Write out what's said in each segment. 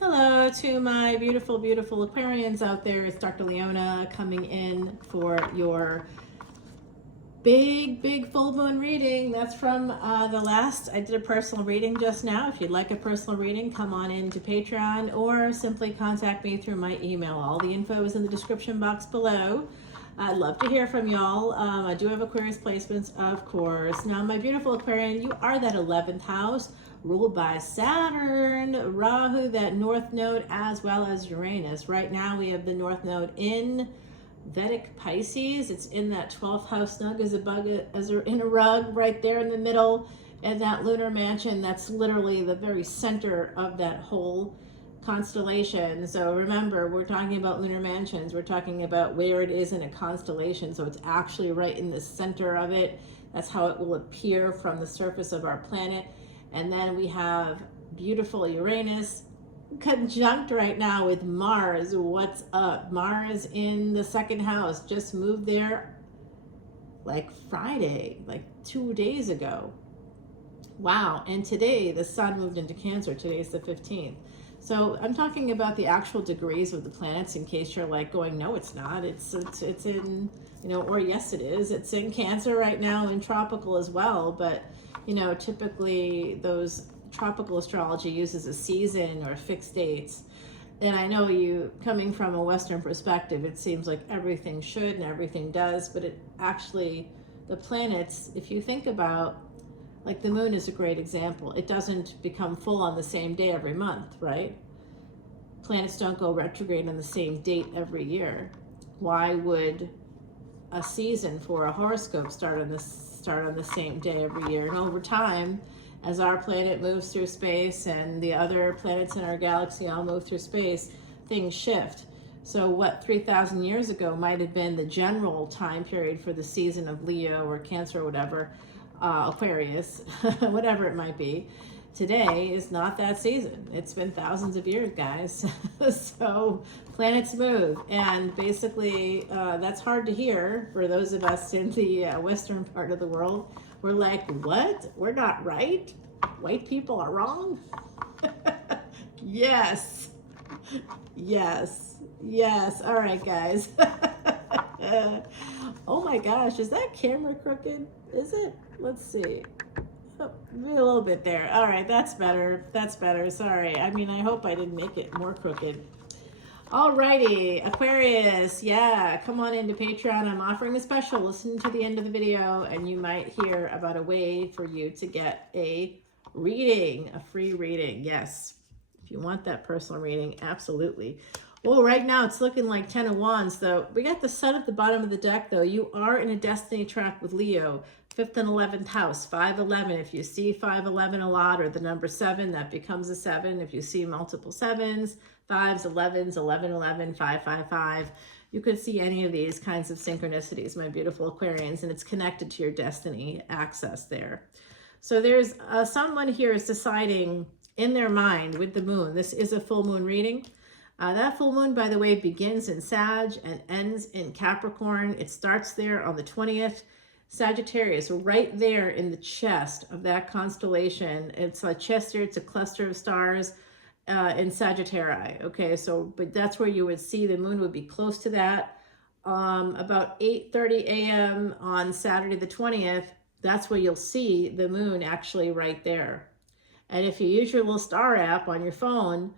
Hello to my beautiful, beautiful Aquarians out there. It's Dr. Leona coming in for your big full moon reading. That's from I did a personal reading just now. If you'd like a personal reading, come on into Patreon or simply contact me through my email. All the info is in the description box below. I'd love to hear from y'all. I do have Aquarius placements, of course. Now, my beautiful Aquarian, you are that 11th house ruled by Saturn, Rahu, that north node, as well as Uranus. Right now, we have the north node in Vedic Pisces. It's in that 12th house, snug as a bug, as in a rug, right there in the middle. And that lunar mansion, that's literally the very center of that whole constellation. So remember, we're talking about lunar mansions. We're talking about where it is in a constellation. So it's actually right in the center of it. That's how it will appear from the surface of our planet. And then we have beautiful Uranus conjunct right now with Mars. What's up? Mars in the second house just moved there like Friday, like 2 days ago. Wow. And today the sun moved into Cancer. Today's the 15th. So I'm talking about the actual degrees of the planets in case you're like going, no, it's not. It's in, or yes, it is. It's in Cancer right now and tropical as well. But, typically those tropical astrology uses a season or fixed dates. And I know you, coming from a Western perspective, it seems like everything should and everything does, but it actually, the planets, if you think about, like the moon is a great example. It doesn't become full on the same day every month, right? Planets don't go retrograde on the same date every year. Why would a season for a horoscope start on the same day every year? And over time, as our planet moves through space and the other planets in our galaxy all move through space, things shift. So what 3,000 years ago might have been the general time period for the season of Leo or Cancer or whatever, Aquarius, whatever it might be, today is not that season. It's been thousands of years, guys. So planets move, and basically that's hard to hear for those of us in the western part of the world. We're like, what? We're not right? White people are wrong? Yes. Yes. All right, guys. Oh my gosh, is that camera crooked? Is it? Let's see. Oh, a little bit there. All right, that's better. Sorry. I hope I didn't make it more crooked. Alrighty, Aquarius, yeah, come on into Patreon. I'm offering a special. Listen to the end of the video and you might hear about a way for you to get a reading, a free reading. Yes, if you want that personal reading, absolutely. Well, right now it's looking like 10 of Wands, though. We got the sun at the bottom of the deck, though. You are in a destiny track with Leo, 5th and 11th house, 511. If you see 511 a lot, or the number 7, that becomes a 7. If you see multiple 7s, 5s, 11s, 1111, 555, you could see any of these kinds of synchronicities, my beautiful Aquarians, and it's connected to your destiny access there. So there's someone here is deciding in their mind with the moon. This is a full moon reading. That full moon, by the way, begins in Sag and ends in Capricorn. It starts there on the 20th. Sagittarius, right there in the chest of that constellation. It's a chest here, it's a cluster of stars in Sagittarius. Okay, so, but that's where you would see the moon would be close to that. About 8:30 a.m. on Saturday the 20th, that's where you'll see the moon actually right there. And if you use your little star app on your phone,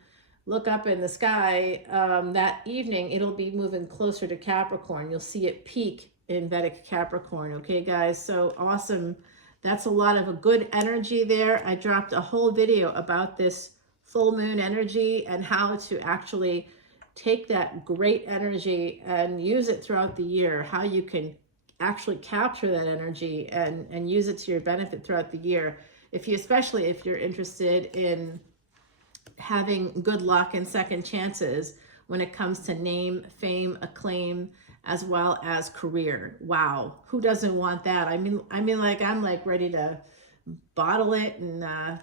look up in the sky that evening, it'll be moving closer to Capricorn. You'll see it peak in Vedic Capricorn. Okay, guys, so awesome. That's a lot of a good energy there. I dropped a whole video about this full moon energy and how to actually take that great energy and use it throughout the year, how you can actually capture that energy and use it to your benefit throughout the year. Especially if you're interested in having good luck and second chances when it comes to name, fame, acclaim, as well as career. Wow, who doesn't want that? I'm like ready to bottle it and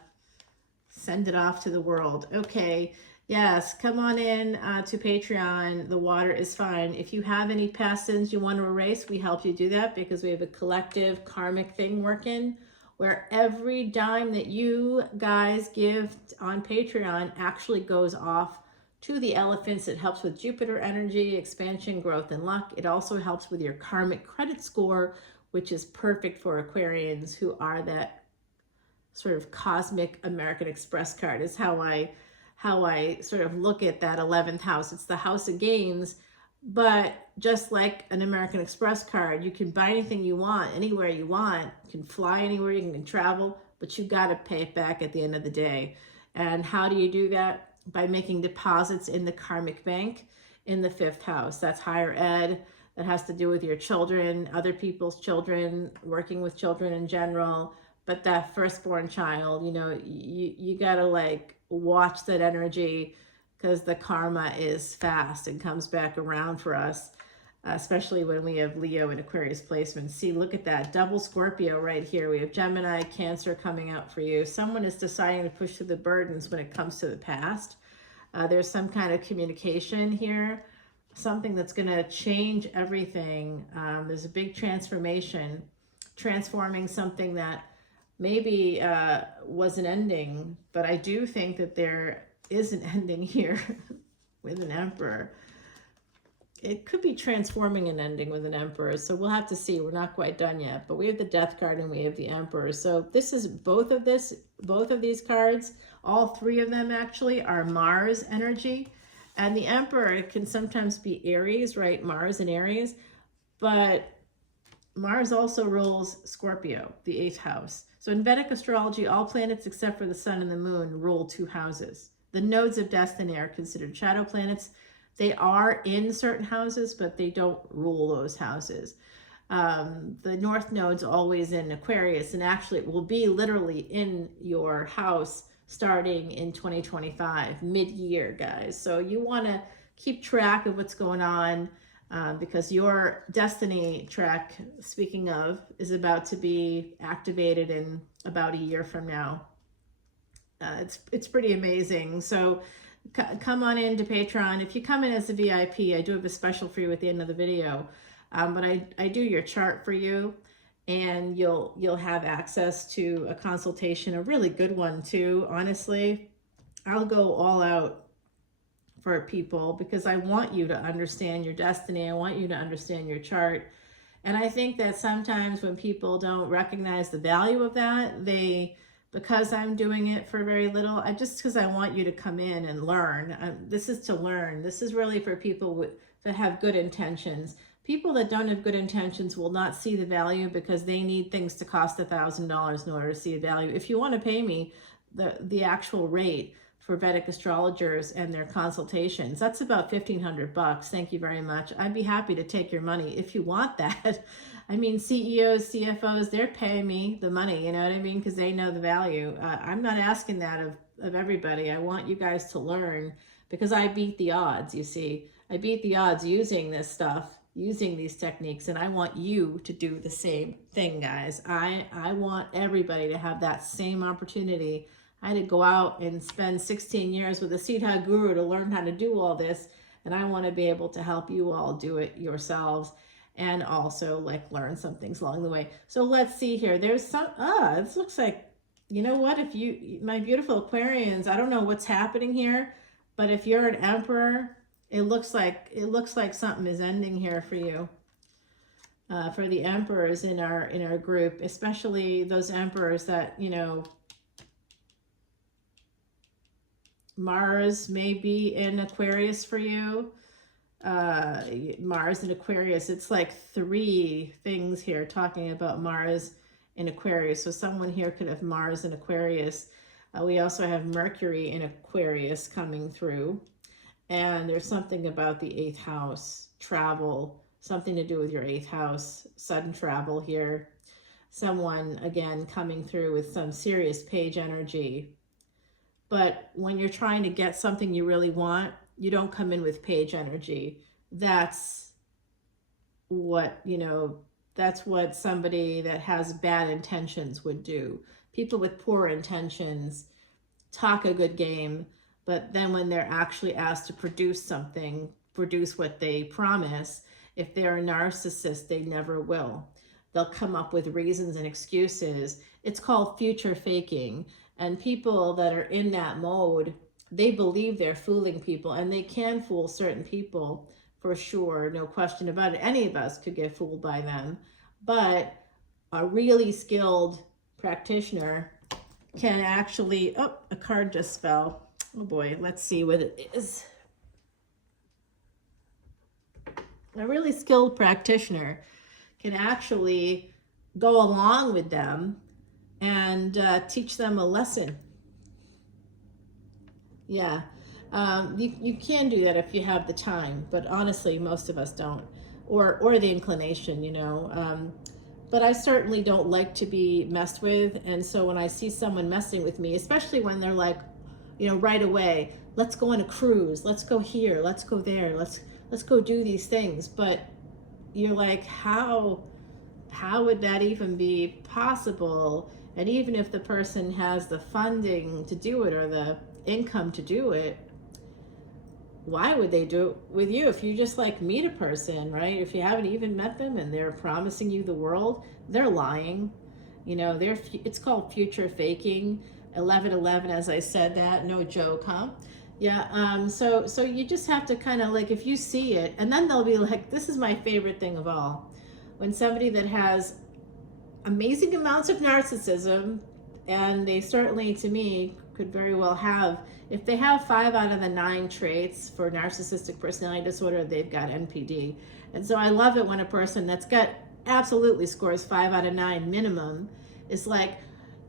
send it off to the world. Okay, yes, come on in to Patreon. The water is fine. If you have any past sins you want to erase, we help you do that because we have a collective karmic thing working. where every dime that you guys give on Patreon actually goes off to the elephants. It helps with Jupiter energy, expansion, growth, and luck. It also helps with your karmic credit score, which is perfect for Aquarians who are that sort of cosmic American Express card. Is how I sort of look at that 11th house. It's the house of gains, but just like an American Express card, you can buy anything you want, anywhere you want. You can fly anywhere, you can travel, but you got to pay it back at the end of the day. And how do you do that? By making deposits in the karmic bank in the 5th house. That's higher ed. That has to do with your children, other people's children, working with children in general. But that firstborn child, you know, you got to like watch that energy, because the karma is fast and comes back around for us, especially when we have Leo and Aquarius placements. See, look at that double Scorpio right here. We have Gemini, Cancer coming out for you. Someone is deciding to push through the burdens when it comes to the past. There's some kind of communication here, something that's going to change everything. There's a big transformation, transforming something that maybe was an ending, but I do think that there is an ending here with an Emperor. It could be transforming an ending with an Emperor, so we'll have to see. We're not quite done yet, but we have the Death card and we have the Emperor. So this is both of these cards, all three of them actually are Mars energy, and the Emperor can sometimes be Aries, right? Mars and Aries, but Mars also rules Scorpio, the 8th house. So in Vedic astrology, all planets except for the sun and the moon rule 2 houses. The nodes of destiny are considered shadow planets. They are in certain houses, but they don't rule those houses. The north node's always in Aquarius, and actually it will be literally in your house starting in 2025, mid-year, guys. So you want to keep track of what's going on, because your destiny track, speaking of, is about to be activated in about a year from now. It's pretty amazing. So come on into Patreon. If you come in as a VIP, I do have a special for you at the end of the video. But I do your chart for you, and you'll have access to a consultation, a really good one too. Honestly, I'll go all out for people because I want you to understand your destiny. I want you to understand your chart. And I think that sometimes when people don't recognize the value of that, because I'm doing it for very little, because I want you to come in and learn. This is to learn. This is really for people that have good intentions. People that don't have good intentions will not see the value because they need things to cost $1,000 in order to see the value. If you want to pay me the actual rate for Vedic astrologers and their consultations, that's about $1,500. Thank you very much. I'd be happy to take your money if you want that. I mean, CEOs, CFOs, they're paying me the money, you know what I mean? Because they know the value. I'm not asking that of everybody. I want you guys to learn because I beat the odds, you see. I beat the odds using this stuff, using these techniques, and I want you to do the same thing, guys. I want everybody to have that same opportunity. I had to go out and spend 16 years with a Siddha guru to learn how to do all this, and I want to be able to help you all do it yourselves and also like learn some things along the way. So let's see here. There's some, this looks like, you know what, if you, my beautiful Aquarians, I don't know what's happening here, but if you're an Emperor, it looks like something is ending here for you. For the Emperors in our group, especially those Emperors that, you know, Mars may be in Aquarius for you. Mars in Aquarius, it's like 3 things here talking about Mars in Aquarius. So someone here could have Mars in Aquarius. We also have Mercury in Aquarius coming through. And there's something about the 8th house, travel, something to do with your 8th house, sudden travel here. Someone, again, coming through with some serious page energy. But when you're trying to get something you really want, you don't come in with page energy. That's what, you know, that's what somebody that has bad intentions would do. People with poor intentions talk a good game, but then when they're actually asked to produce something, produce what they promise, if they're a narcissist, they never will. they'll come up with reasons and excuses. It's called future faking. And people that are in that mode, they believe they're fooling people, and they can fool certain people for sure, no question about it. Any of us could get fooled by them. But a really skilled practitioner can actually, oh, a card just fell. Oh boy, let's see what it is. A really skilled practitioner can actually go along with them and teach them a lesson. Yeah, you can do that if you have the time, but honestly, most of us don't, or the inclination, you know. But I certainly don't like to be messed with, and so when I see someone messing with me, especially when they're like, you know, right away, let's go on a cruise, let's go here, let's go there, let's go do these things, but you're like, how would that even be possible? And even if the person has the funding to do it or the income to do it, why would they do it with you? If you just like meet a person, right? If you haven't even met them and they're promising you the world, they're lying. You know, it's called future faking. 1111, as I said that, no joke, huh? Yeah, so you just have to kind of like, if you see it, and then they'll be like, this is my favorite thing of all. When somebody that has amazing amounts of narcissism, and they certainly, to me, could very well have, if they have 5 out of the 9 traits for narcissistic personality disorder, they've got NPD. And so I love it when a person that's got absolutely scores 5 out of 9 minimum is like,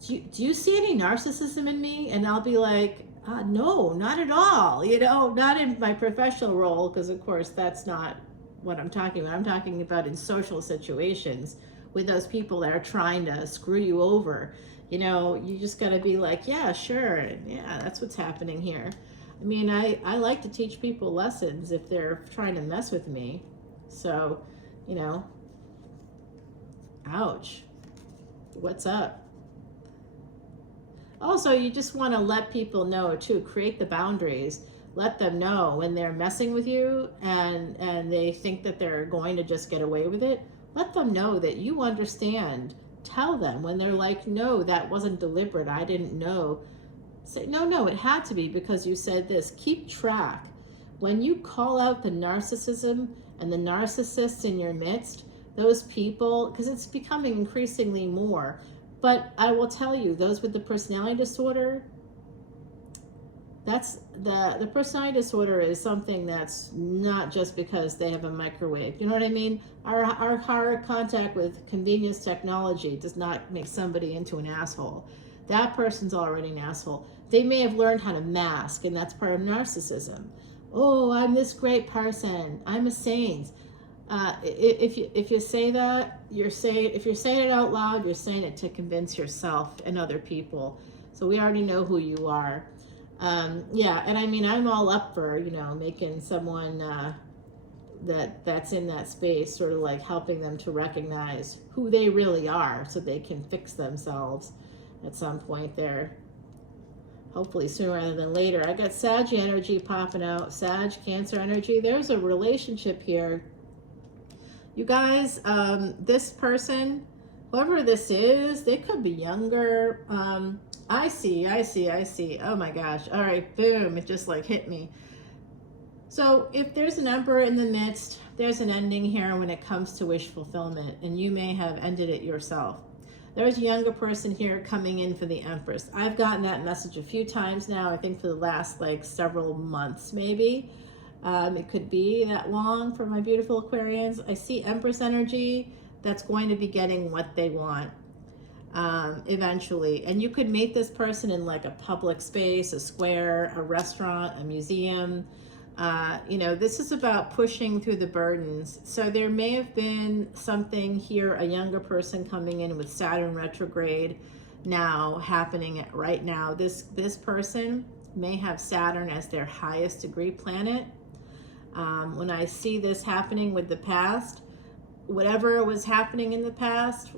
do you see any narcissism in me? And I'll be like, no, not at all. You know, not in my professional role, because of course that's not what I'm talking about. I'm talking about in social situations with those people that are trying to screw you over. You know, you just got to be like, yeah, sure. Yeah, that's what's happening here. I mean, I like to teach people lessons if they're trying to mess with me. So, you know, ouch. What's up? Also, you just want to let people know too, create the boundaries. Let them know when they're messing with you and they think that they're going to just get away with it. Let them know that you understand. Tell them when they're like, no, that wasn't deliberate, I didn't know. Say, no, it had to be because you said this. Keep track. When you call out the narcissism and the narcissists in your midst, those people, because it's becoming increasingly more. But I will tell you, those with the personality disorder, that's the personality disorder is something that's not just because they have a microwave. You know what I mean? Our hard contact with convenience technology does not make somebody into an asshole. That person's already an asshole. They may have learned how to mask, and that's part of narcissism. Oh, I'm this great person. I'm a saint. If you say that, if you're saying it out loud, you're saying it to convince yourself and other people. So we already know who you are. Yeah, and I mean, I'm all up for, you know, making someone that's in that space, sort of like helping them to recognize who they really are so they can fix themselves at some point there. Hopefully sooner rather than later. I got Sag energy popping out, Sag, Cancer energy. There's a relationship here. You guys, this person, whoever this is, they could be younger. I see. Oh my gosh. All right, boom. It just like hit me. So if there's an Emperor in the midst, there's an ending here when it comes to wish fulfillment, and you may have ended it yourself. There's a younger person here coming in for the Empress. I've gotten that message a few times now, I think for the last like several months maybe. It could be that long for my beautiful Aquarians. I see Empress energy that's going to be getting what they want eventually. And you could meet this person in like a public space, a square, a restaurant, a museum. You know, this is about pushing through the burdens. So there may have been something here, a younger person coming in with Saturn retrograde now happening right now. This person may have Saturn as their highest degree planet. When I see this happening with the past, whatever was happening in the past,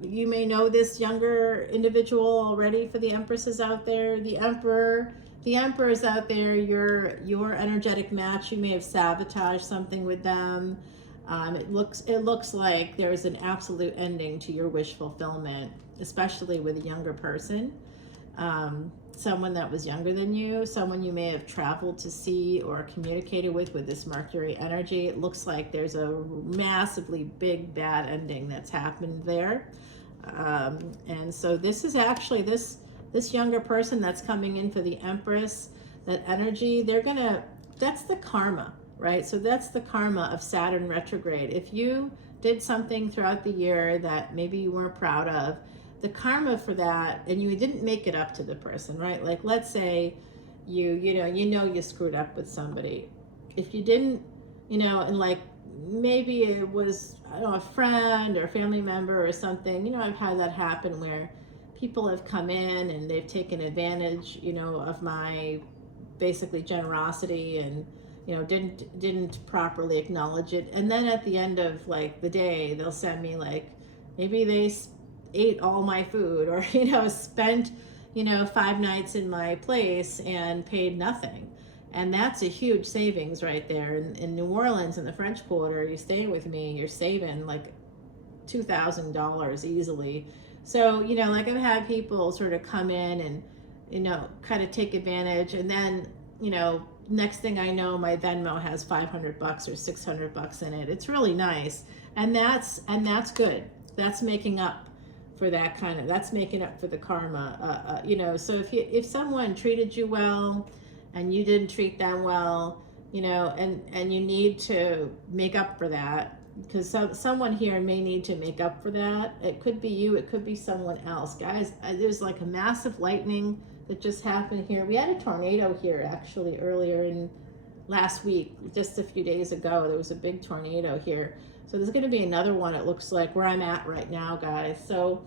you may know this younger individual already. For the Empresses out there, the Emperor is out there, your energetic match. You may have sabotaged something with them. It looks like there's an absolute ending to your wish fulfillment, especially with a younger person. Someone that was younger than you, someone you may have traveled to see or communicated with this Mercury energy. It looks like there's a massively big bad ending that's happened there. And so this is actually this younger person that's coming in for the Empress, that energy, that's the karma, right? So that's the karma of Saturn retrograde. If you did something throughout the year that maybe you weren't proud of, the karma for that, and you didn't make it up to the person, right? Like, let's say you screwed up with somebody. If you didn't, and like maybe it was, I don't know, a friend or a family member or something, I've had that happen where people have come in and they've taken advantage, of my basically generosity, and didn't properly acknowledge it. And then at the end of like the day, they'll send me like, maybe they ate all my food, or spent 5 nights in my place and paid nothing. And that's a huge savings right there. In New Orleans, in the French Quarter, you stay with me, you're saving like $2,000 easily. So like, I've had people sort of come in and kind of take advantage, and then next thing I know, my Venmo has $500 or $600 in it. It's really nice, and that's good. That's making up for that's making up for the karma. So if someone treated you well and you didn't treat them well, and you need to make up for that, because someone here may need to make up for that. It could be you, it could be someone else. Guys, there's like a massive lightning that just happened here. We had a tornado here actually earlier in last week, just a few days ago. There was a big tornado here. So there's going to be another one, it looks like, where I'm at right now, guys. So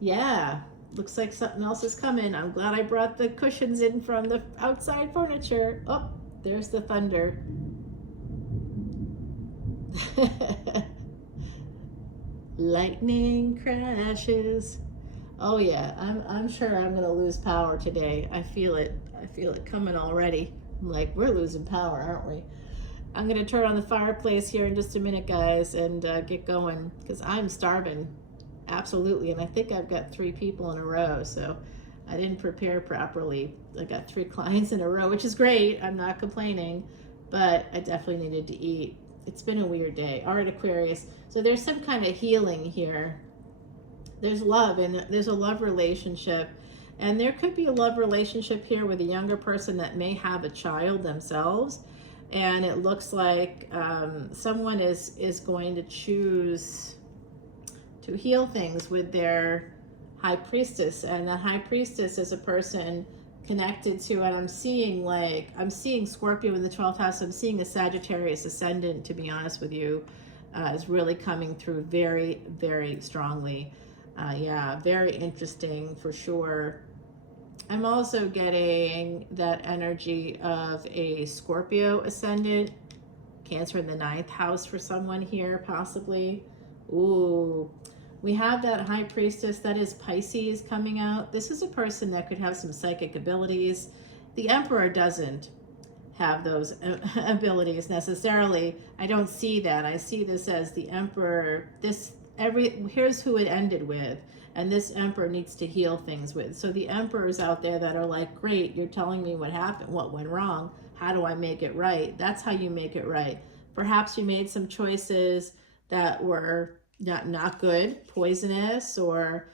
yeah, looks like something else is coming. I'm glad I brought the cushions in from the outside furniture. Oh, there's the thunder. Lightning crashes. Oh yeah, I'm sure I'm gonna lose power today. I feel it coming already. I'm like, we're losing power, aren't we? I'm gonna turn on the fireplace here in just a minute, guys, and get going, because I'm starving, absolutely. And I think I've got 3 people in a row, so I didn't prepare properly. I got 3 clients in a row, which is great. I'm not complaining, but I definitely needed to eat. It's been a weird day. All right, Aquarius. So there's some kind of healing here. There's love, and there's a love relationship. And there could be a love relationship here with a younger person that may have a child themselves. And it looks like someone is going to choose to heal things with their high priestess. And the high priestess is a person connected to, and I'm seeing Scorpio in the 12th house. I'm seeing a Sagittarius ascendant, to be honest with you, is really coming through very, very strongly. Yeah, very interesting for sure. I'm also getting that energy of a Scorpio ascendant, Cancer in the 9th house for someone here, possibly. Ooh, we have that high priestess, that is Pisces, coming out. This is a person that could have some psychic abilities. The Emperor doesn't have those abilities necessarily. I don't see that. I see this as the Emperor. Here's who it ended with, and this Emperor needs to heal things with. So the Emperors out there that are like, great, you're telling me what happened, what went wrong, how do I make it right? That's how you make it right. Perhaps you made some choices that were not good, poisonous, or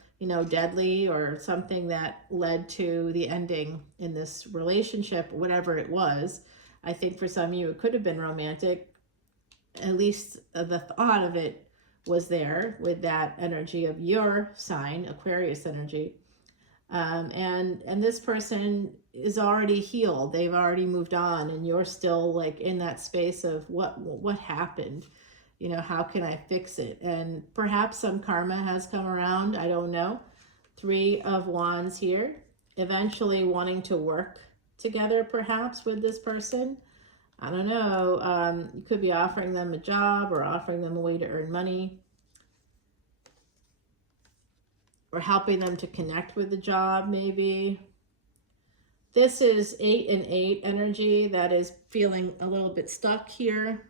deadly, or something that led to the ending in this relationship, whatever it was. I think for some of you it could have been romantic. At least the thought of it was there with that energy of your sign, Aquarius energy. And this person is already healed. They've already moved on, and you're still like in that space of what happened. How can I fix it? And perhaps some karma has come around. I don't know. 3 of Wands here. Eventually wanting to work together, perhaps, with this person. I don't know. You could be offering them a job, or offering them a way to earn money, or helping them to connect with the job, maybe. This is 8 and 8 energy that is feeling a little bit stuck here.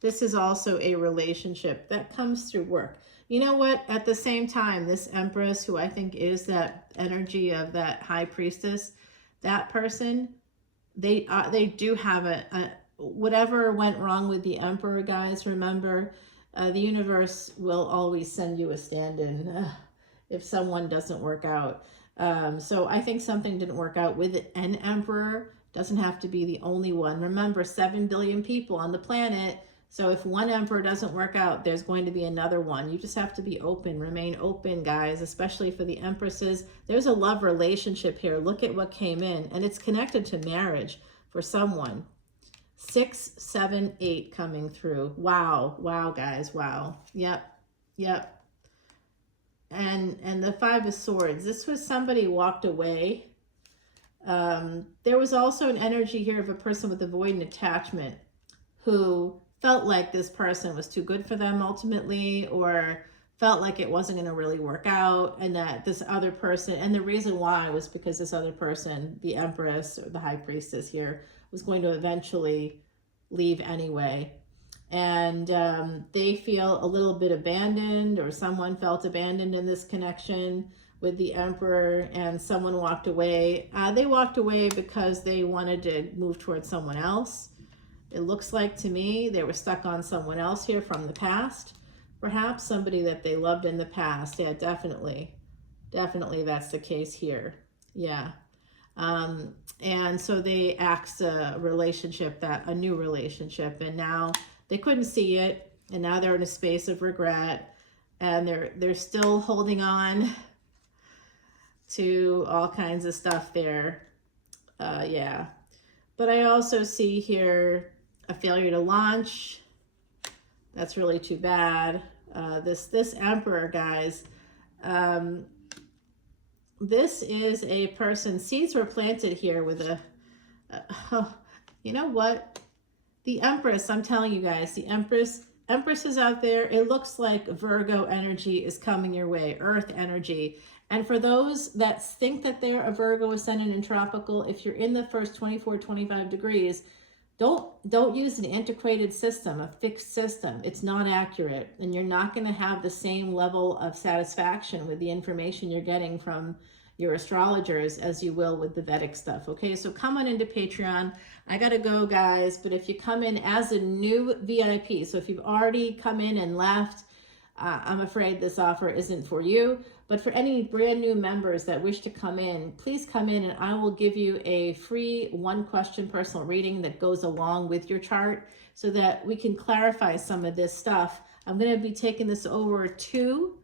This is also a relationship that comes through work. You know what? At the same time, this Empress, who I think is that energy of that high priestess, that person, they do have a whatever went wrong with the Emperor, guys. Remember, the universe will always send you a stand-in if someone doesn't work out. So I think something didn't work out with an Emperor. Doesn't have to be the only one. Remember, 7 billion people on the planet. So if one Emperor doesn't work out, there's going to be another one. You just have to be open, remain open, guys, especially for the Empresses. There's a love relationship here. Look at what came in, and it's connected to marriage for someone. 6, 7, 8 coming through. Wow. Wow, guys. Wow. Yep. Yep. And the 5 of Swords. This was somebody walked away. There was also an energy here of a person with avoidant attachment who felt like this person was too good for them ultimately, or felt like it wasn't going to really work out, and that this other person, and the reason why was because this other person, the Empress or the High Priestess here, was going to eventually leave anyway. And they feel a little bit abandoned, or someone felt abandoned in this connection with the Emperor, and someone walked away. They walked away because they wanted to move towards someone else. It looks like to me they were stuck on someone else here from the past. Perhaps somebody that they loved in the past. Yeah, definitely. Definitely that's the case here. Yeah. And so they axed a relationship, a new relationship, and now they couldn't see it, and now they're in a space of regret, and they're still holding on to all kinds of stuff there. Yeah. But I also see here a failure to launch. That's really too bad. This Emperor, guys, this is a person, seeds were planted here with you know what? The Empress, I'm telling you guys, the Empress is out there. It looks like Virgo energy is coming your way, Earth energy. And for those that think that they're a Virgo, Ascendant, and Tropical, if you're in the first 24, 25 degrees, don't use an antiquated system, a fixed system. It's not accurate, and you're not going to have the same level of satisfaction with the information you're getting from your astrologers as you will with the Vedic stuff. Okay, so come on into Patreon. I gotta go, guys, but if you come in as a new VIP, so if you've already come in and left, I'm afraid this offer isn't for you. But for any brand new members that wish to come in, please come in and I will give you a free 1-question personal reading that goes along with your chart so that we can clarify some of this stuff. I'm going to be taking this over to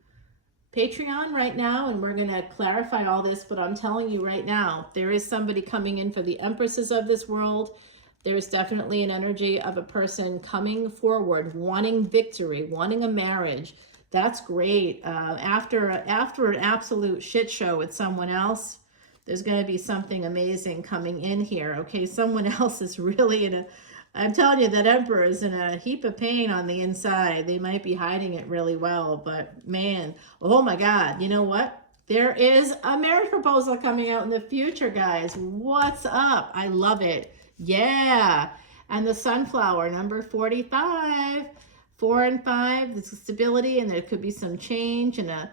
Patreon right now, and we're going to clarify all this, but I'm telling you right now, there is somebody coming in for the Empresses of this world. There's definitely an energy of a person coming forward, wanting victory, wanting a marriage. That's great. After an absolute shit show with someone else, there's going to be something amazing coming in here. Okay, someone else is really I'm telling you, that Emperor is in a heap of pain on the inside. They might be hiding it really well, but man, oh my God, you know what? There is a marriage proposal coming out in the future, guys. What's up? I love it. Yeah. And the Sunflower, number 45. 4 and 5, this is stability, and there could be some change in a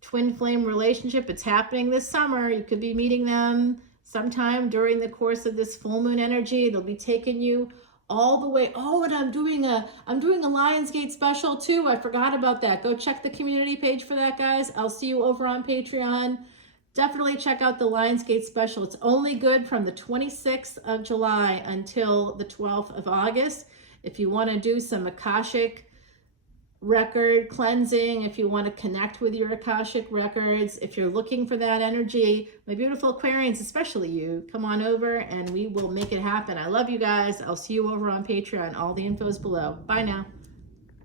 twin flame relationship. It's happening this summer. You could be meeting them sometime during the course of this full moon energy. It'll be taking you all the way. Oh, and I'm doing a Lionsgate special too. I forgot about that. Go check the community page for that, guys. I'll see you over on Patreon. Definitely check out the Lionsgate special. It's only good from the 26th of July until the 12th of August. If you want to do some Akashic record cleansing, if you want to connect with your Akashic records, if you're looking for that energy, my beautiful Aquarians, especially you, come on over and we will make it happen. I love you guys. I'll see you over on Patreon. All the info is below. Bye now.